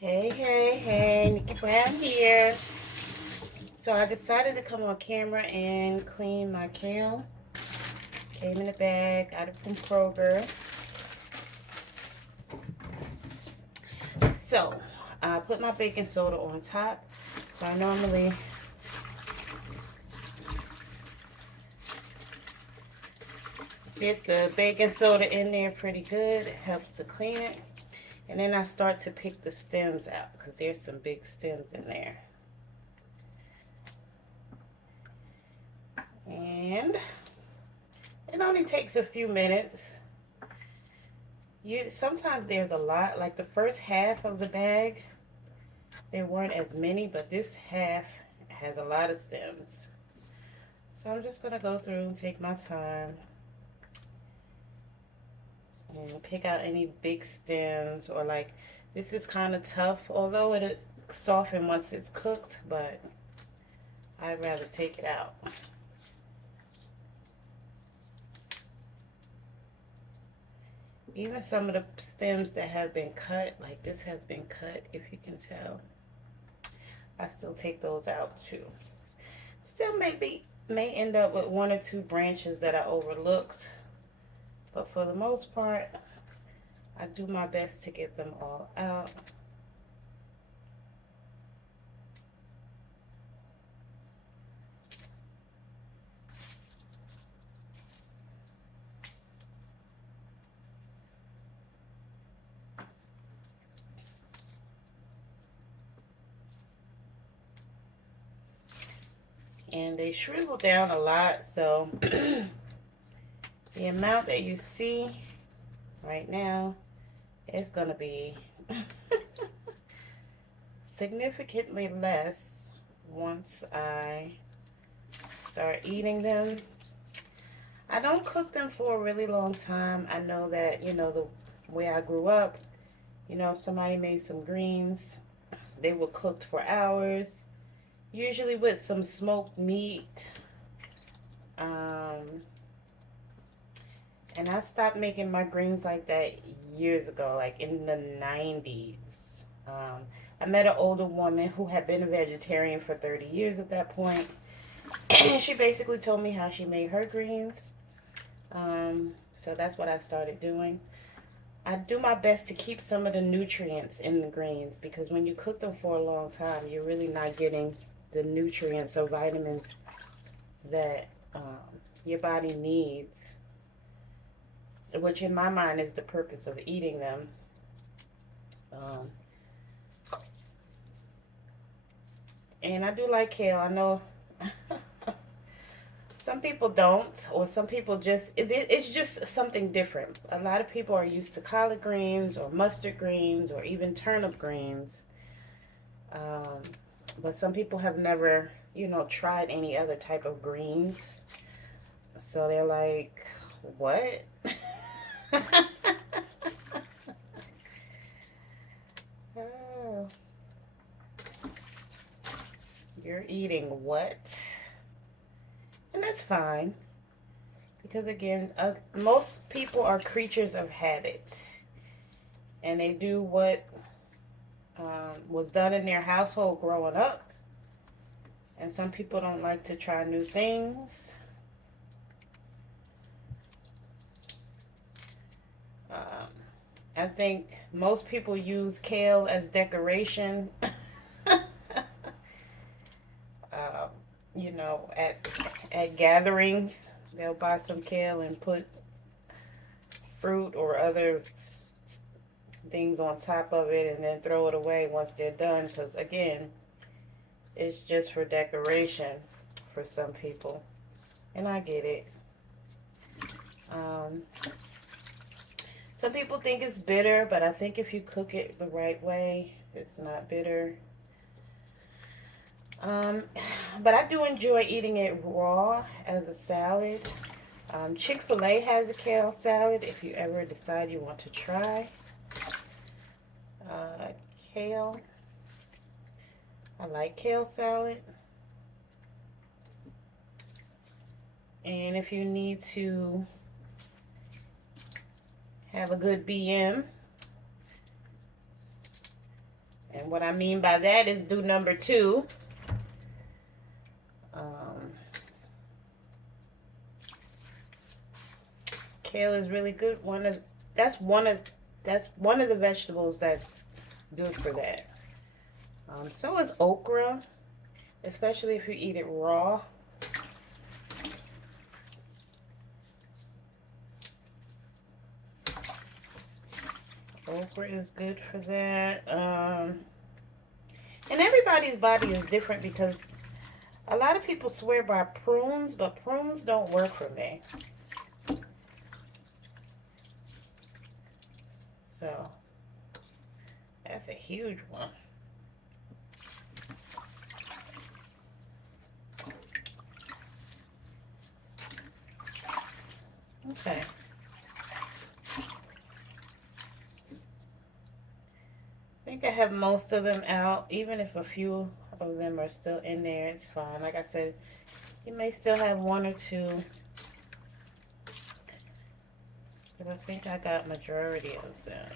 Hey, hey, hey, Nikki Brown here. So I decided to come on camera and clean my kale. Came in a bag, got it from Kroger. So I put my baking soda on top. So I normally get the baking soda in there pretty good. It helps to clean it. And then I start to pick the stems out because there's some big stems in there. And it only takes a few minutes. Sometimes there's a lot, like the first half of the bag, there weren't as many, but this half has a lot of stems. So I'm just gonna go through and take my time and pick out any big stems, or like this is kind of tough, although it'll soften once it's cooked, but I'd rather take it out. Even some of the stems that have been cut, like this has been cut, if you can tell, I still take those out too. Still may end up with one or two branches that I overlooked, but for the most part, I do my best to get them all out. And they shrivel down a lot, so the amount that you see right now is going to be significantly less once I start eating them. I don't cook them for a really long time. I know that, the way I grew up, if somebody made some greens, they were cooked for hours, usually with some smoked meat. Um, and I stopped making my greens like that years ago, like in the 90s. I met an older woman who had been a vegetarian for 30 years at that point. And she basically told me how she made her greens. So that's what I started doing. I do my best to keep some of the nutrients in the greens, because when you cook them for a long time, you're really not getting the nutrients or vitamins that your body needs, which in my mind is the purpose of eating them. Um, and I do like kale. I know some people don't, or some people it's just something different. A lot of people are used to collard greens or mustard greens or even turnip greens. Um, but some people have never, tried any other type of greens. So they're like, what? Oh, you're eating what? And that's fine. Because again, most people are creatures of habit. And they do what was done in their household growing up. And some people don't like to try new things. Um, I think most people use kale as decoration. uh, at gatherings, they'll buy some kale and put fruit or other things on top of it and then throw it away once they're done. Because again, it's just for decoration for some people, and I get it. Um, some people think it's bitter, but I think if you cook it the right way, it's not bitter. Um, but I do enjoy eating it raw as a salad. Chick-fil-A has a kale salad if you ever decide you want to try. Uh, Kale. I like kale salad. And if you need to have a good BM And what I mean by that is do number 2. Kale is really good. That's one of the vegetables that's good for that. So is okra, especially if you eat it raw. Okra is good for that. And everybody's body is different because a lot of people swear by prunes, but prunes don't work for me. So that's a huge one. Okay. I think I have most of them out. Even if a few of them are still in there, it's fine. Like I said, you may still have 1 or 2. But I think I got majority of them.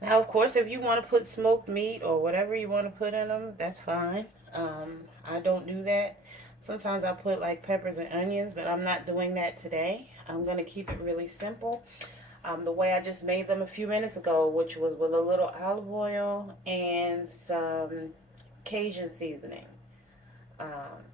Now, of course, if you want to put smoked meat or whatever you want to put in them, that's fine. I don't do that. Sometimes I put like peppers and onions, but I'm not doing that today. I'm going to keep it really simple. The way I just made them a few minutes ago, which was with a little olive oil and some Cajun seasoning. Um,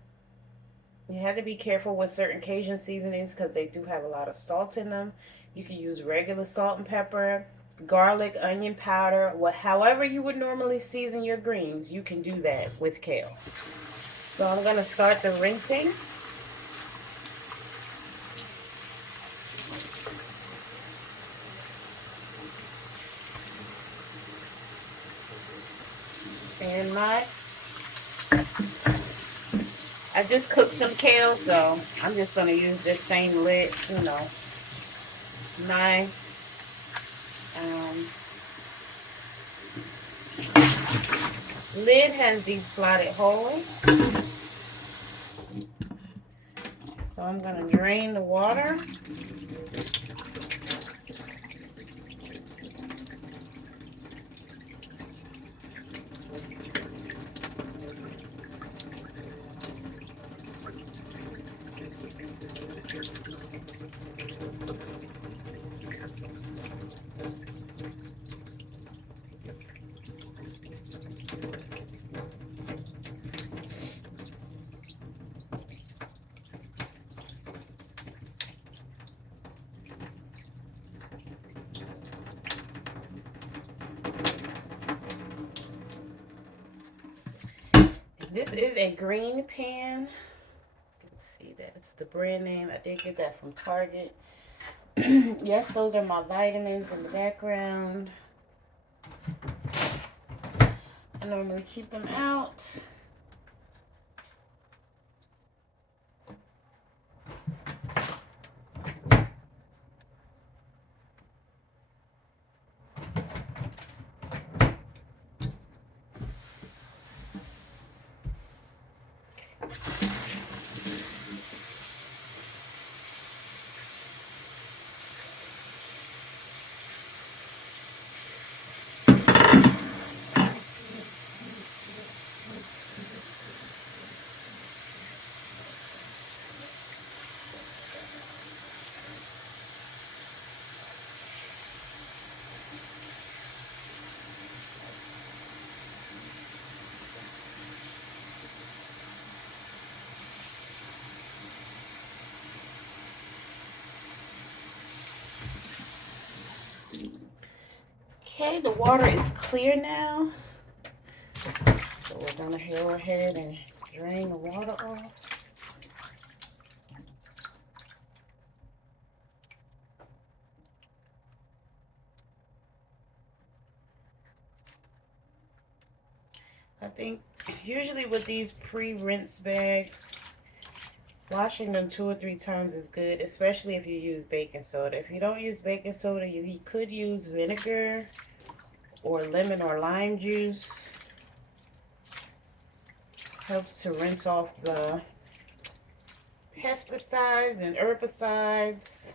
you have to be careful with certain Cajun seasonings because they do have a lot of salt in them. You can use regular salt and pepper, garlic, onion powder, however you would normally season your greens, you can do that with kale. So I'm going to start the rinsing. And I just cooked some kale, so I'm just going to use this same lid, my um, lid has these slotted holes. So I'm going to drain the water. This is a green pan. Let's see, that's the brand name. I did get that from Target. Yes, those are my vitamins in the background. I normally keep them out. Okay, the water is clear now. So we're gonna go ahead and drain the water off. I think usually with these pre-rinse bags, washing them 2 or 3 times is good, especially if you use baking soda. If you don't use baking soda, you could use vinegar. or lemon or lime juice. Helps to rinse off the pesticides and herbicides.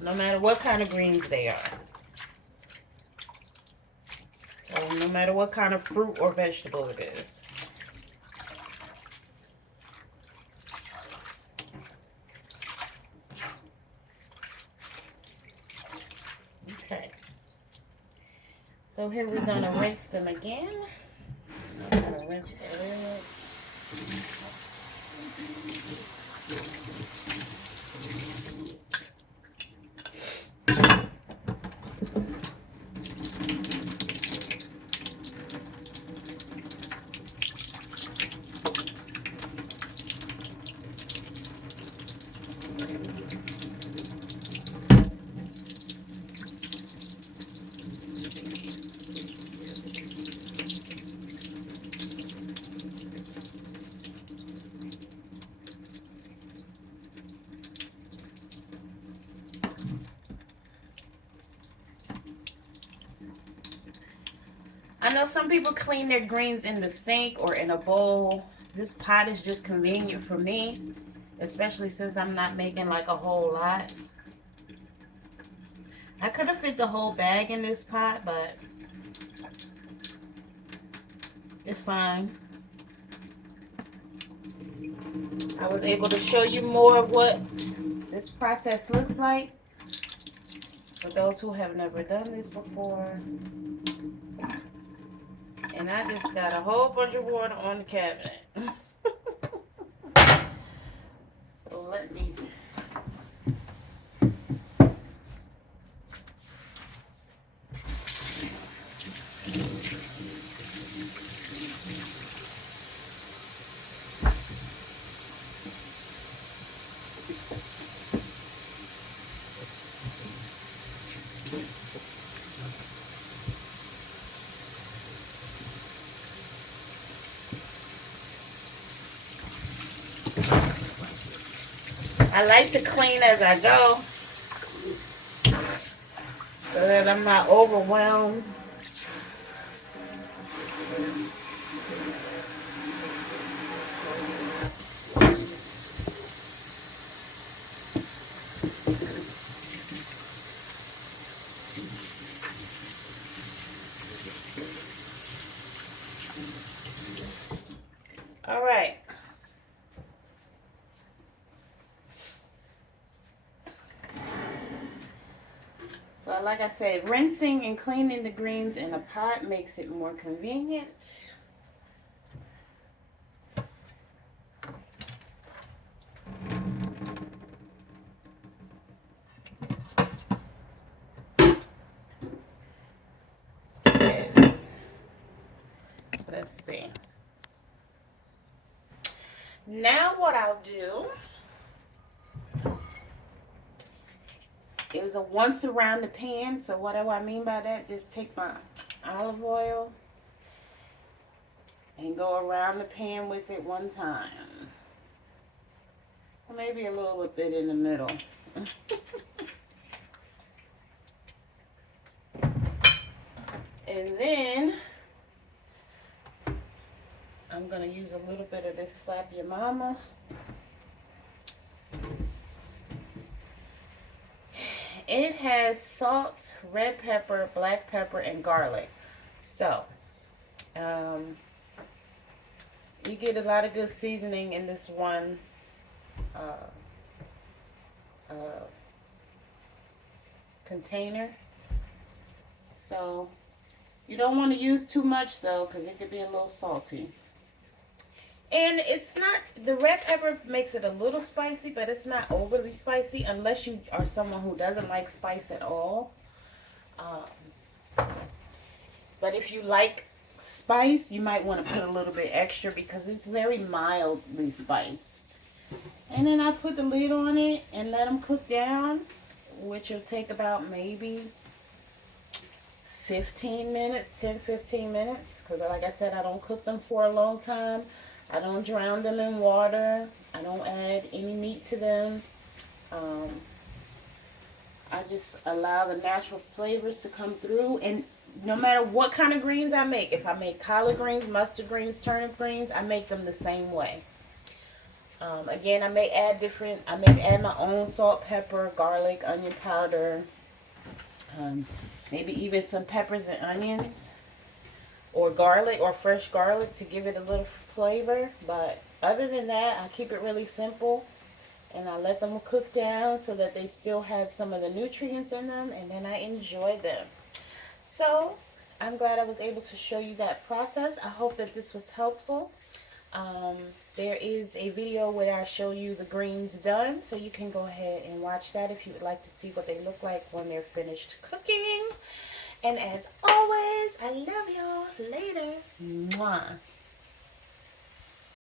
No matter what kind of greens they are. So no matter what kind of fruit or vegetable it is. Okay. So here we're going to rinse them again. I'm going to rinse the lid. I know some people clean their greens in the sink or in a bowl. This pot is just convenient for me, especially since I'm not making like a whole lot. I could have fit the whole bag in this pot, but it's fine. I was able to show you more of what this process looks like for those who have never done this before. And I just got a whole bunch of water on the cabinet. So let me... I like to clean as I go so that I'm not overwhelmed. All right. So like I said, rinsing and cleaning the greens in a pot makes it more convenient. Yes. Let's see. Now what I'll do is a once around the pan. So what do I mean by that? Just take my olive oil and go around the pan with it one time. Or maybe a little bit in the middle. And then I'm going to use a little bit of this Slap Your Mama. It has salt, red pepper, black pepper, and garlic. So, you get a lot of good seasoning in this one container. So, you don't want to use too much though, because it could be a little salty. And it's not, the red pepper makes it a little spicy, but it's not overly spicy unless you are someone who doesn't like spice at all. But if you like spice, you might want to put a little bit extra because it's very mildly spiced. And then I put the lid on it and let them cook down, which will take about maybe 15 minutes, 10-15 minutes. Because like I said, I don't cook them for a long time. I don't drown them in water. I don't add any meat to them. I just allow the natural flavors to come through. And no matter what kind of greens I make, if I make collard greens, mustard greens, turnip greens, I make them the same way. Again, I may add my own salt, pepper, garlic, onion powder, maybe even some peppers and onions, or garlic, or fresh garlic to give it a little flavor. But other than that, I keep it really simple. And I let them cook down so that they still have some of the nutrients in them, and then I enjoy them. So I'm glad I was able to show you that process. I hope that this was helpful. Um, there is a video where I show you the greens done, so you can go ahead and watch that if you would like to see what they look like when they're finished cooking. And as always, I love y'all. Later. Mwah.